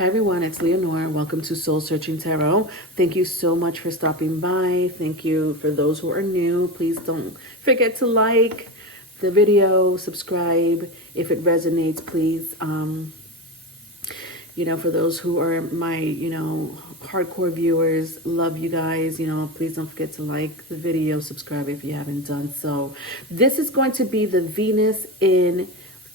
Hi everyone, it's Leonore. Welcome to Soul Searching Tarot. Thank you so much for stopping by. Thank you for those who are new. Please don't forget to like the video, subscribe. If it resonates, please, for those who are my, hardcore viewers, love you guys. Please don't forget to like the video, subscribe if you haven't done so. This is going to be the Venus in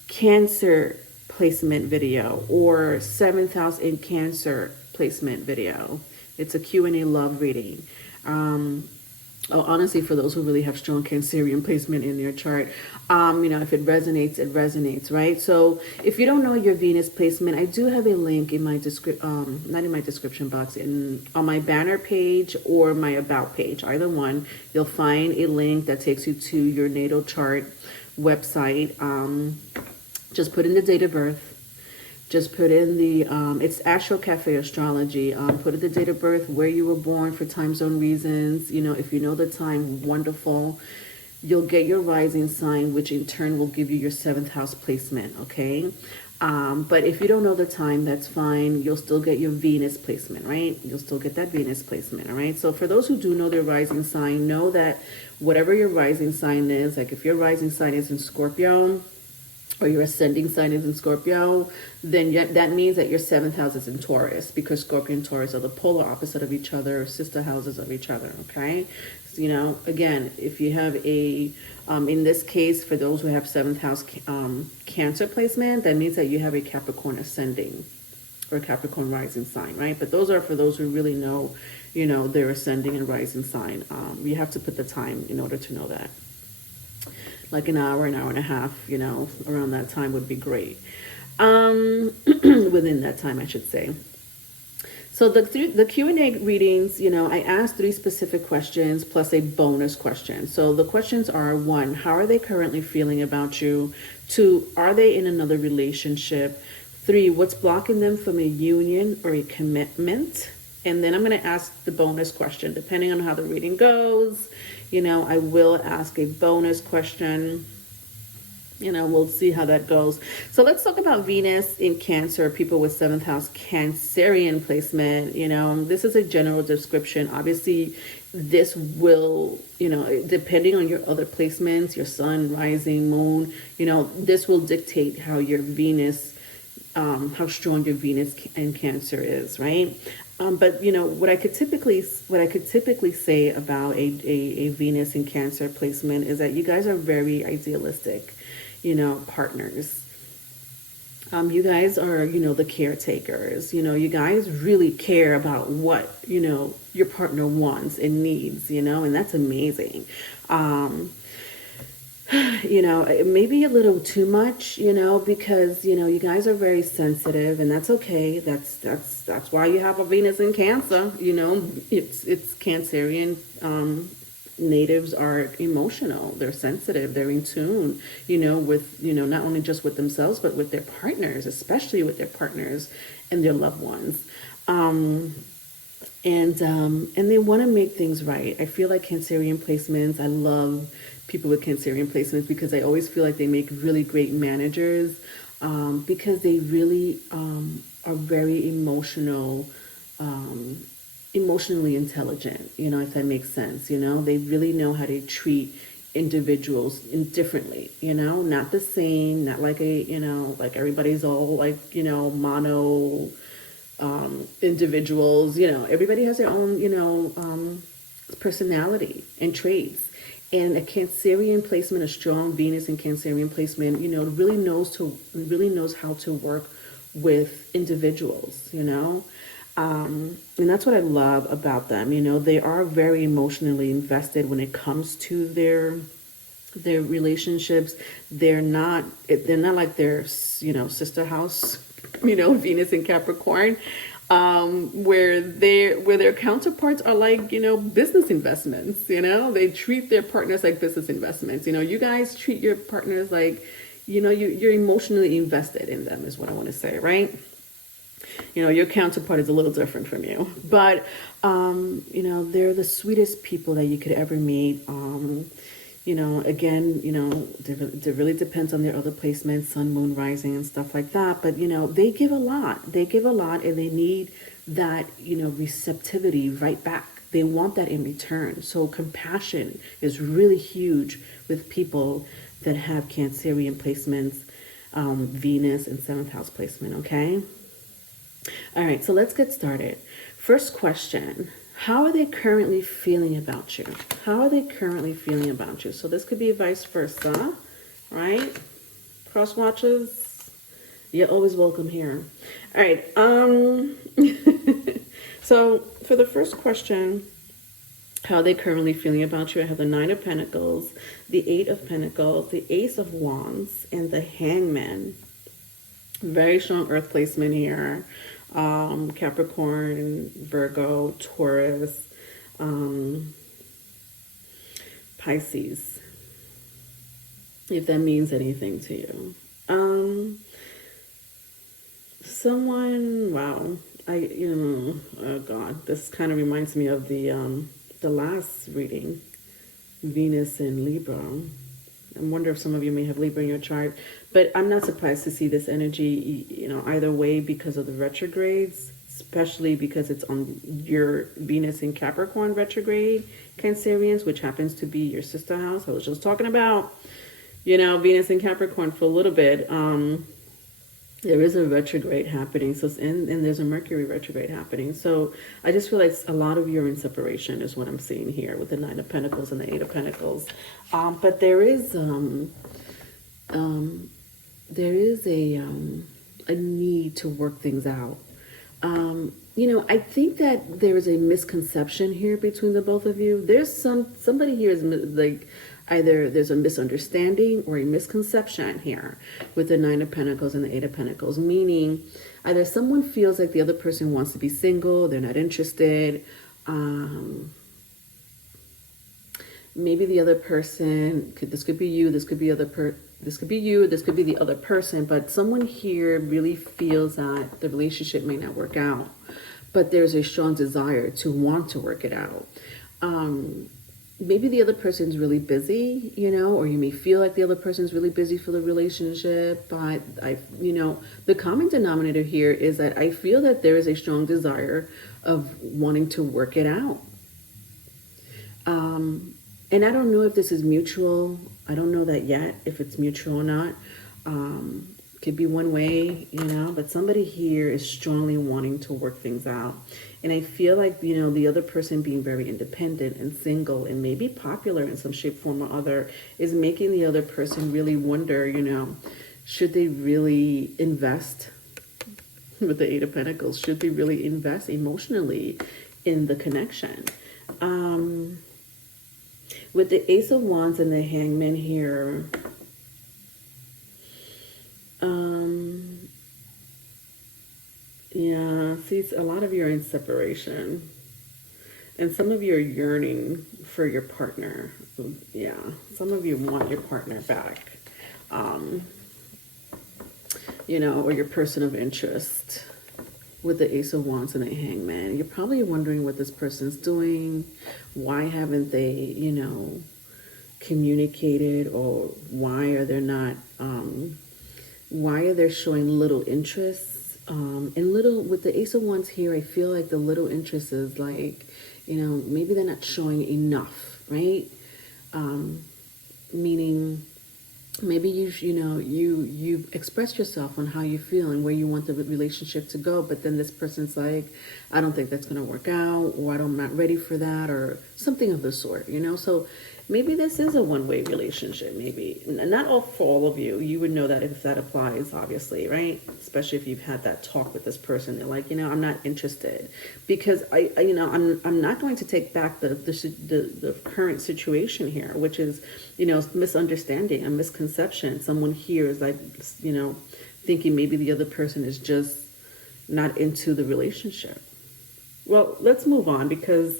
Cancer placement video, or 7th house in Cancer placement video. It's a Q&A love reading. Honestly, for those who really have strong Cancerian placement in their chart, if it resonates, right? So if you don't know your Venus placement, I do have a link in my not in my description box, on my banner page or my about page, either one. You'll find a link that takes you to your natal chart website. Just put in the date of birth. Just put in the, it's Astro Cafe Astrology. Put in the date of birth, where you were born for time zone reasons. If you know the time, wonderful. You'll get your rising sign, which in turn will give you your 7th house placement, okay? But if you don't know the time, that's fine. You'll still get your Venus placement, right? You'll still get that Venus placement, all right? So for those who do know their rising sign, know that whatever your rising sign is, like if your rising sign is in Scorpio, or your ascending sign is in Scorpio, then that means that your 7th house is in Taurus, because Scorpio and Taurus are the polar opposite of each other, sister houses of each other, okay? So, again, if you have a, in this case, for those who have 7th house Cancer placement, that means that you have a Capricorn ascending or Capricorn rising sign, right? But those are for those who really know, their ascending and rising sign. You have to put the time in order to know that. Like an hour and a half, around that time would be great. Within that time, I should say. So the Q&A readings, I asked 3 specific questions plus a bonus question. So the questions are: 1, how are they currently feeling about you? 2, are they in another relationship? 3, what's blocking them from a union or a commitment? And then I'm going to ask the bonus question. Depending on how the reading goes, I will ask a bonus question. We'll see how that goes. So let's talk about Venus in Cancer, people with 7th house Cancerian placement. This is a general description. Obviously, this will, depending on your other placements, your sun, rising, moon, this will dictate how your Venus, how strong your Venus and Cancer is, right? But what I could typically say about a Venus in Cancer placement is that you guys are very idealistic, partners. You guys are, the caretakers. You guys really care about what your partner wants and needs, and that's amazing. Maybe a little too much, because, you guys are very sensitive, and that's okay. That's why you have a Venus in Cancer, it's Cancerian. Natives are emotional. They're sensitive. They're in tune, with, not only just with themselves, but with their partners, especially with their partners and their loved ones. And they want to make things right. I feel like Cancerian placements, I love people with Cancerian placements because I always feel like they make really great managers, because they really are very emotionally intelligent, if that makes sense. They really know how to treat individuals differently, not the same, not like like everybody's all like, mono individuals. Everybody has their own, personality and traits. And a Cancerian placement, a strong Venus and Cancerian placement, really knows how to work with individuals, and that's what I love about them. They are very emotionally invested when it comes to their relationships. They're not like their, sister house, Venus and Capricorn, where their counterparts are like, business investments. They treat their partners like business investments. You guys treat your partners like, you're emotionally invested in them, is what I want to say, right? Your counterpart is a little different from you, but they're the sweetest people that you could ever meet. Again, it really depends on their other placements, sun, moon, rising, and stuff like that. But, they give a lot. They give a lot, and they need that, receptivity right back. They want that in return. So compassion is really huge with people that have Cancerian placements, Venus and 7th house placement, okay? All right, so let's get started. First question. How are they currently feeling about you? How are they currently feeling about you? So this could be vice versa, right? Cross watches, you're always welcome here. All right. So for the first question, how are they currently feeling about you? I have the 9 of Pentacles, the 8 of Pentacles, the Ace of Wands, and the Hangman. Very strong earth placement here. Capricorn, Virgo, Taurus, Pisces, if that means anything to you. Wow, oh God, this kind of reminds me of the last reading, Venus and Libra. I wonder if some of you may have Libra in your chart, but I'm not surprised to see this energy, either way because of the retrogrades, especially because it's on your Venus in Capricorn retrograde, Cancerians, which happens to be your sister house. I was just talking about, Venus in Capricorn for a little bit. There is a retrograde happening, and there's a Mercury retrograde happening. So I just feel like a lot of you are in separation is what I'm seeing here with the 9 of Pentacles and the 8 of Pentacles. But there is a need to work things out. I think that there is a misconception here between the both of you. There's somebody here is like, either there's a misunderstanding or a misconception here with the 9 of Pentacles and the 8 of Pentacles, meaning either someone feels like the other person wants to be single, they're not interested. Maybe the other person, this could be you, this could be this could be you, this could be the other person, but someone here really feels that the relationship may not work out, but there's a strong desire to want to work it out. Maybe the other person's really busy, or you may feel like the other person's really busy for the relationship. But the common denominator here is that I feel that there is a strong desire of wanting to work it out. And I don't know if this is mutual. I don't know that yet, if it's mutual or not. Could be one way, but somebody here is strongly wanting to work things out. And I feel like, the other person being very independent and single and maybe popular in some shape, form, or other is making the other person really wonder, should they really invest with the 8 of Pentacles? Should they really invest emotionally in the connection? With the Ace of Wands and the Hangman here, see, a lot of you are in separation, and some of you are yearning for your partner. Yeah, some of you want your partner back, or your person of interest. With the Ace of Wands and the Hangman, you're probably wondering what this person's doing. Why haven't they, communicated, or why are they not? Why are they showing little interest? And little with the Ace of Wands here, I feel like the little interest is like, maybe they're not showing enough, right? Meaning, maybe you expressed yourself on how you feel and where you want the relationship to go, but then this person's like, I don't think that's going to work out, or I'm not ready for that, or something of the sort, So maybe this is a one-way relationship. Maybe not all for all of you. You would know that if that applies, obviously, right? Especially if you've had that talk with this person. They're like, I'm not interested, because I'm not going to take back the current situation here, which is, misunderstanding, a misconception. Someone here is like, thinking maybe the other person is just not into the relationship. Well, let's move on, because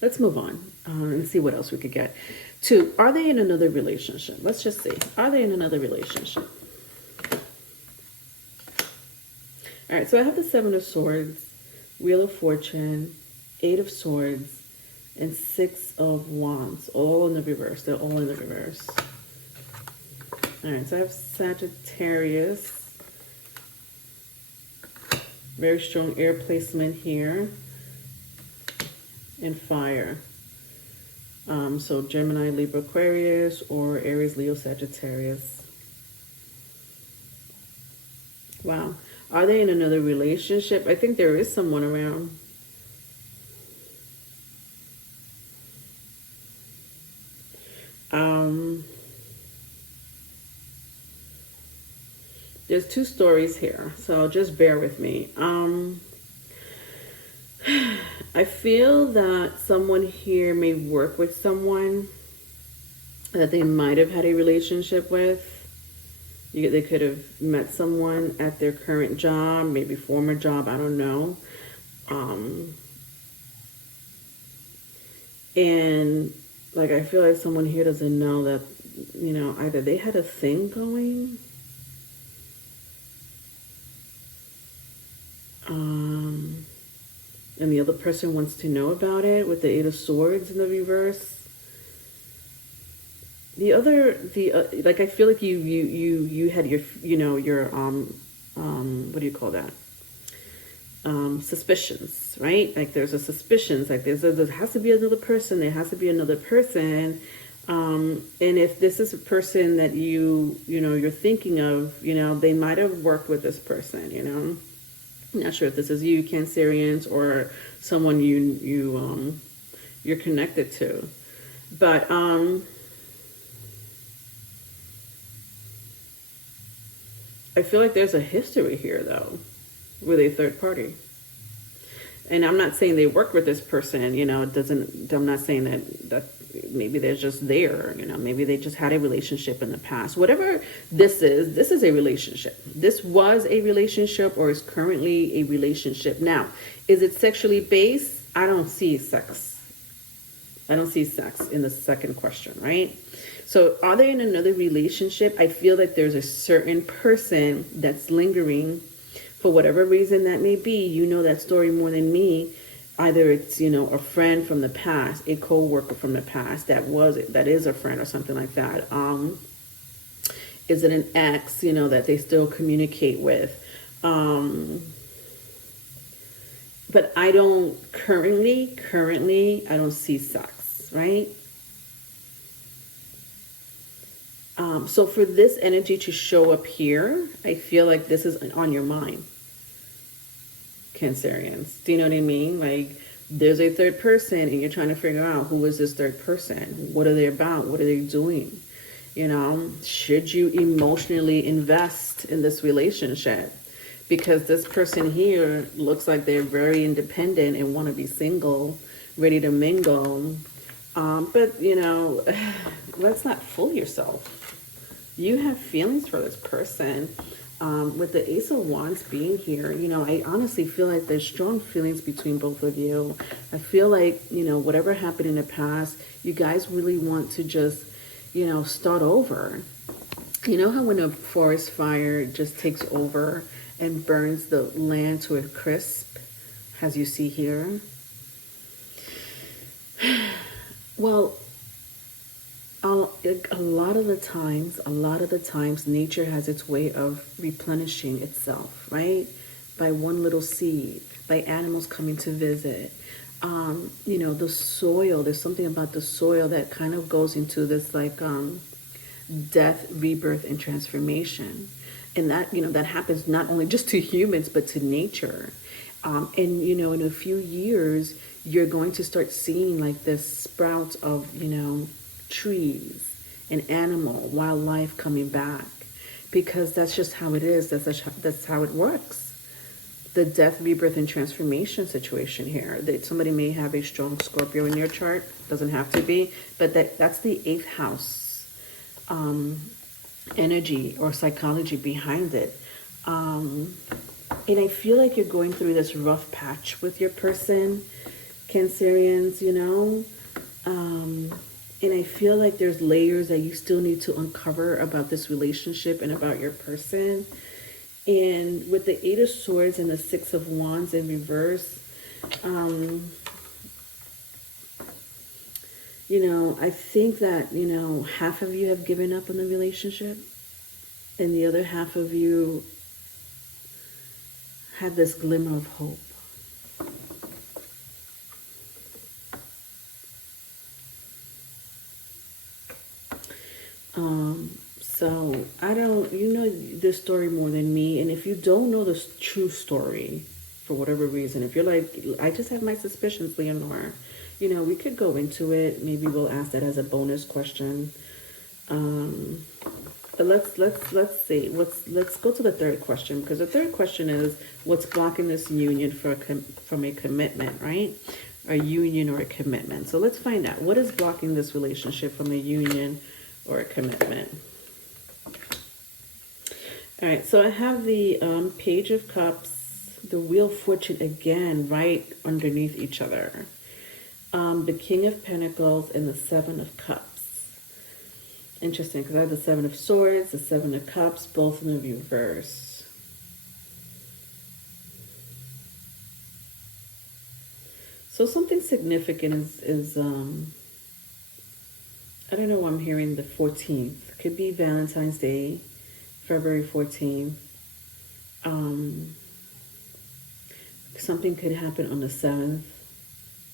let's move on and see what else we could get. 2, are they in another relationship? Let's just see. Are they in another relationship? All right, so I have the 7 of Swords, Wheel of Fortune, 8 of Swords, and Six of Wands, all in the reverse. They're all in the reverse. All right, so I have Sagittarius. Very strong air placement here. And fire. So Gemini, Libra, Aquarius, or Aries, Leo, Sagittarius. Wow. Are they in another relationship? I think there is someone around. There's two stories here, so just bear with me. I feel that someone here may work with someone that they might have had a relationship with. They could have met someone at their current job, maybe former job, I don't know. And like, I feel like someone here doesn't know that, you know, either they had a thing going, and the other person wants to know about it, with the Eight of Swords in the reverse. Like, I feel like you had your, you know, your what do you call that? Suspicions, right? Like, there's a suspicions, like there has to be another person, there has to be another person. And if this is a person that you know, you're thinking of, you know, they might have worked with this person, you know. I'm not sure if this is you, Cancerians, or someone you're connected to. But I feel like there's a history here, though, with a third party. And I'm not saying they work with this person, you know, I'm not saying that maybe they're just there, you know, maybe they just had a relationship in the past. Whatever this is a relationship. This was a relationship, or is currently a relationship. Now, is it sexually based? I don't see sex. I don't see sex in the second question, right? So are they in another relationship? I feel like there's a certain person that's lingering for whatever reason that may be. You know that story more than me. Either it's, you know, a friend from the past, a co-worker from the past that is a friend or something like that. Is it an ex, you know, that they still communicate with? But I don't currently, I don't see sex, right? So for this energy to show up here, I feel like this is on your mind, Cancerians. Do you know what I mean? Like, there's a third person and you're trying to figure out, who is this third person? What are they about? What are they doing? You know, should you emotionally invest in this relationship? Because this person here looks like they're very independent and want to be single, ready to mingle. But, you know, let's not fool yourself. You have feelings for this person. With the Ace of Wands being here, you know, I honestly feel like there's strong feelings between both of you. I feel like, you know, whatever happened in the past, you guys really want to just, you know, start over. You know how when a forest fire just takes over and burns the land to a crisp, as you see here? Well, a lot of the times, nature has its way of replenishing itself, right? By one little seed, by animals coming to visit. You know, the soil, there's something about the soil that kind of goes into this, like, death, rebirth, and transformation. And that, you know, that happens not only just to humans, but to nature. And, you know, in a few years, you're going to start seeing like this sprouts of, you know, trees and animal, wildlife coming back, because that's just how it is. That's how it works. The death, rebirth, and transformation situation here. That somebody may have a strong Scorpio in your chart. Doesn't have to be, but that's the 8th house energy or psychology behind it. And I feel like you're going through this rough patch with your person, Cancerians, you know. And I feel like there's layers that you still need to uncover about this relationship and about your person. And with the 8 of Swords and the 6 of Wands in reverse, I think that, half of you have given up on the relationship, and the other half of you had this glimmer of hope. So I don't, you know this story more than me, and if you don't know the true story, for whatever reason, if you're like, I just have my suspicions, Leonore, we could go into it. Maybe we'll ask that as a bonus question. But let's see. Let's go to the third question, because the third question is what's blocking this union from a commitment, right? A union or a commitment. So let's find out what is blocking this relationship from a union or a commitment. All right, so I have the Page of Cups, the Wheel of Fortune again, right underneath each other. The King of Pentacles and the Seven of Cups. Interesting, because I have the Seven of Swords, the Seven of Cups, both in the reverse. So something significant is I don't know why I'm hearing the 14th. Could be Valentine's Day, February 14th. Something could happen on the 7th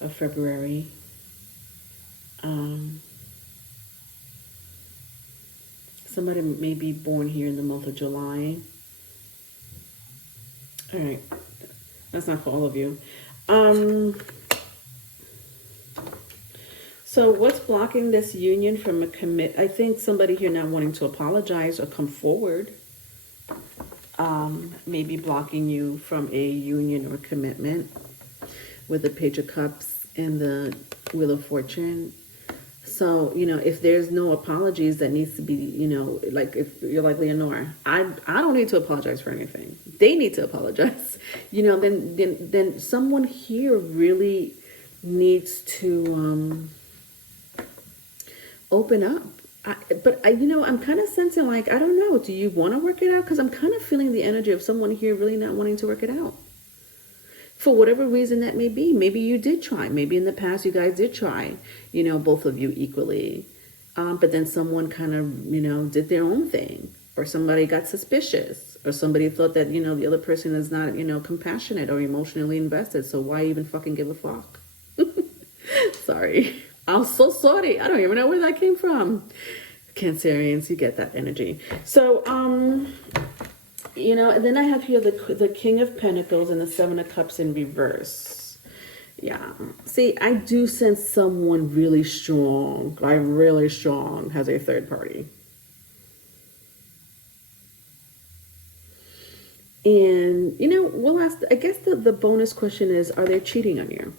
of February. Somebody may be born here in the month of July. All right. That's not for all of you. So what's blocking this union from a commit? I think somebody here not wanting to apologize or come forward. Maybe blocking you from a union or commitment with the Page of Cups and the Wheel of Fortune. So, if there's no apologies that needs to be, like if you're like Leonore, I don't need to apologize for anything. They need to apologize. Then someone here really needs to open up. I'm kind of sensing like, I don't know, do you want to work it out? Because I'm kind of feeling the energy of someone here really not wanting to work it out. For whatever reason that may be. Maybe you did try. Maybe in the past you guys did try, both of you equally. But then someone kind of, did their own thing. Or somebody got suspicious. Or somebody thought that, the other person is not, compassionate or emotionally invested. So why even fucking give a fuck? Sorry. I'm so sorry. I don't even know where that came from. Cancerians, you get that energy. So, and then I have here the King of Pentacles and the Seven of Cups in reverse. Yeah. See, I do sense someone really strong, has a third party. And, we'll ask, I guess the bonus question is, are they cheating on you?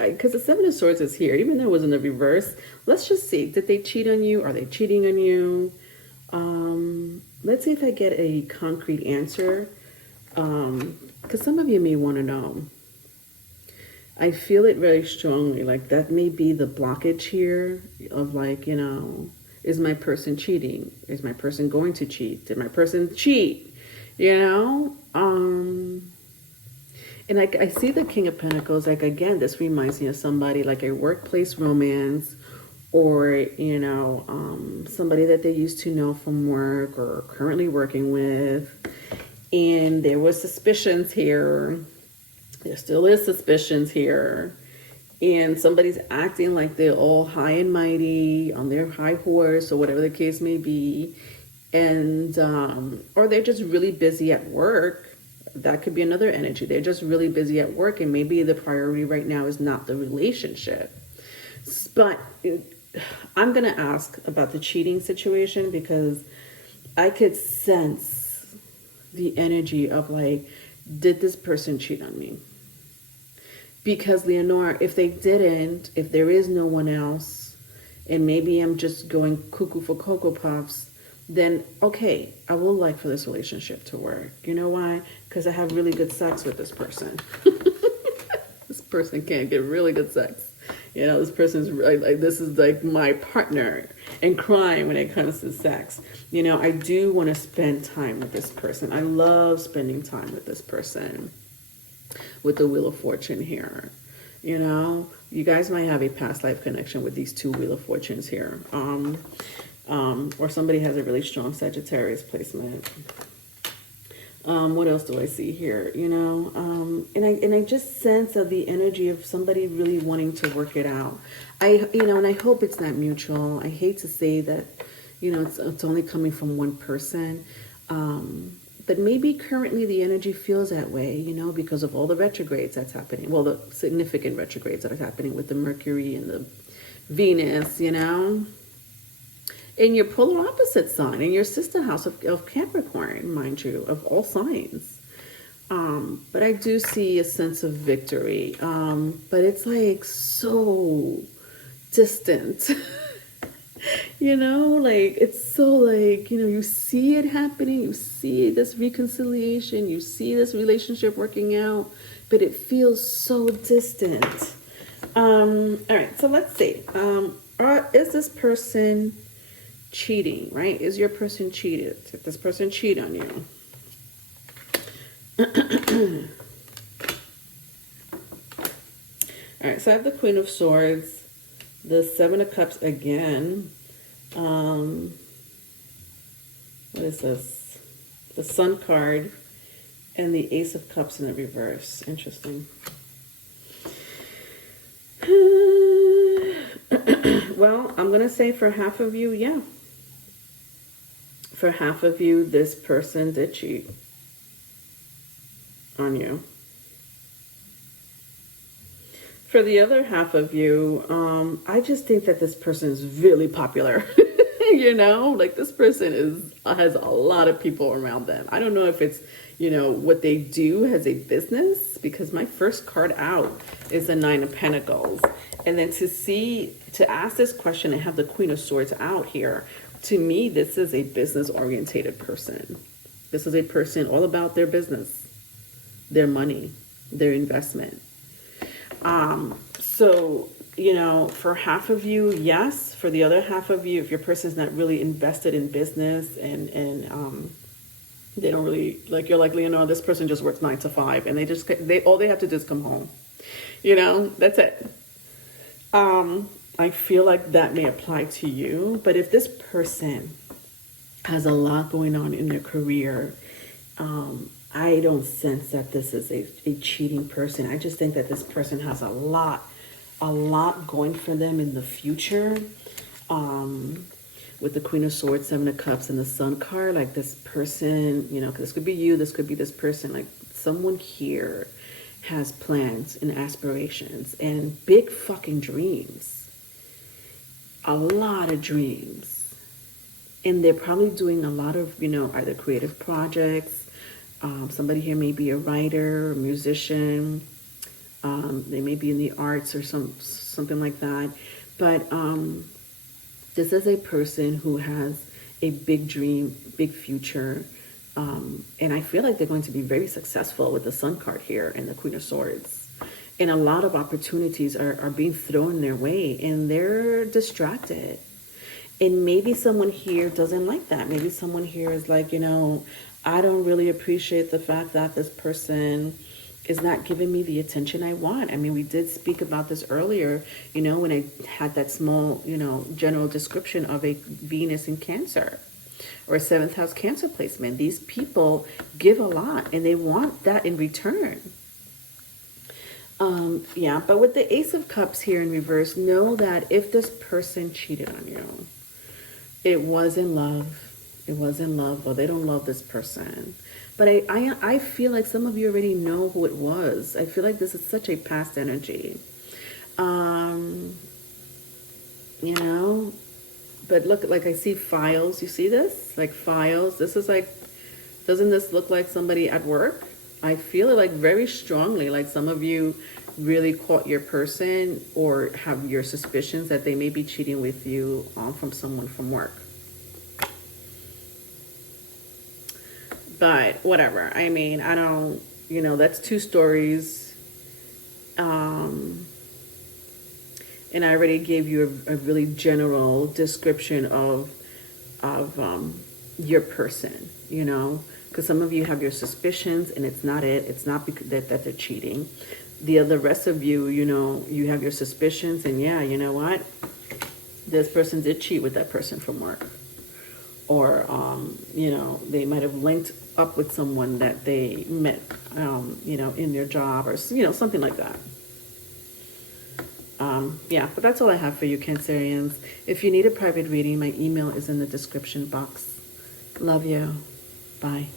Because the Seven of Swords is here, even though it was in the reverse. Let's just see. Did they cheat on you? Are they cheating on you? Let's see if I get a concrete answer. Because some of you may want to know. I feel it very strongly. Like that may be the blockage here of like, is my person cheating? Is my person going to cheat? Did my person cheat? And I see the King of Pentacles, like, again, this reminds me of somebody like a workplace romance or, somebody that they used to know from work or currently working with. And there was suspicions here. There still is suspicions here. And somebody's acting like they're all high and mighty on their high horse or whatever the case may be. And, or they're just really busy at work. That could be another energy. They're just really busy at work, and maybe the priority right now is not the relationship. But I'm going to ask about the cheating situation because I could sense the energy of like, did this person cheat on me? Because Leonore, if they didn't, if there is no one else, and maybe I'm just going cuckoo for Cocoa Puffs, then okay, I will like for this relationship to work. You know why? Because I have really good sex with this person. This person can't get really good sex. This person's like this is like my partner in crime when it comes to sex. I do want to spend time with this person. I love spending time with this person. With the Wheel of Fortune here. You know, you guys might have a past life connection with these two Wheel of Fortunes here. Or somebody has a really strong Sagittarius placement. What else do I see here? You know, and I just sense of the energy of somebody really wanting to work it out. And I hope it's not mutual. I hate to say that, it's only coming from one person. But maybe currently the energy feels that way, because of all the retrogrades that's happening. Well, the significant retrogrades that are happening with the Mercury and the Venus, in your polar opposite sign, in your sister house of Capricorn, mind you, of all signs. But I do see a sense of victory. But it's like so distant. It's so like, you see it happening, you see this reconciliation, you see this relationship working out, but it feels so distant. All right, so let's see. Is this person cheating, right? Is your person cheated? Did this person cheat on you? All right, so I have the Queen of Swords, the Seven of Cups again. What is this? The Sun card and the Ace of Cups in the reverse. Interesting. Well, I'm going to say for half of you, yeah. For half of you, this person did cheat on you. For the other half of you, I just think that this person is really popular. This person has a lot of people around them. I don't know if it's, what they do as a business, because my first card out is the Nine of Pentacles. And then to ask this question and have the Queen of Swords out here, to me, this is a business-orientated person. This is a person all about their business, their money, their investment. So, for half of you, yes. For the other half of you, if your person's not really invested in business and they don't really, like, you're like, Leonora, this person just works 9 to 5 and all they have to do is come home. That's it. I feel like that may apply to you, but if this person has a lot going on in their career, I don't sense that this is a cheating person. I just think that this person has a lot going for them in the future. With the Queen of Swords, Seven of Cups, and the Sun card, like this person, this could be you, this could be this person, like someone here has plans and aspirations and big fucking dreams. A lot of dreams. And they're probably doing a lot of, either creative projects. Somebody here may be a writer, a musician. They may be in the arts or something like that. But this is a person who has a big dream, big future. And I feel like they're going to be very successful with the Sun card here and the Queen of Swords. And a lot of opportunities are being thrown their way, and they're distracted. And maybe someone here doesn't like that. Maybe someone here is like, I don't really appreciate the fact that this person is not giving me the attention I want. I mean, we did speak about this earlier, when I had that small, general description of a Venus in Cancer or a 7th house Cancer placement. These people give a lot and they want that in return. Yeah, but with the Ace of Cups here in reverse, know that if this person cheated on you, it was in love. It was in love, or they don't love this person. But I feel like some of you already know who it was. I feel like this is such a past energy. But look, like I see files. You see this? Like files. This is like, doesn't this look like somebody at work? I feel it like very strongly, like some of you really caught your person or have your suspicions that they may be cheating with you from someone from work. But whatever. I mean, I don't, that's two stories. And I already gave you a really general description of your person, because some of you have your suspicions and it's not it. It's not because that they're cheating. the other rest of you, you know, you have your suspicions, and yeah, you know what? This person did cheat with that person from work. Or, you know, they might have linked up with someone that they met, you know, in their job, or, you know, something like that. Yeah, but that's all I have for you, Cancerians. If you need a private reading, my email is in the description box. Love you. Bye.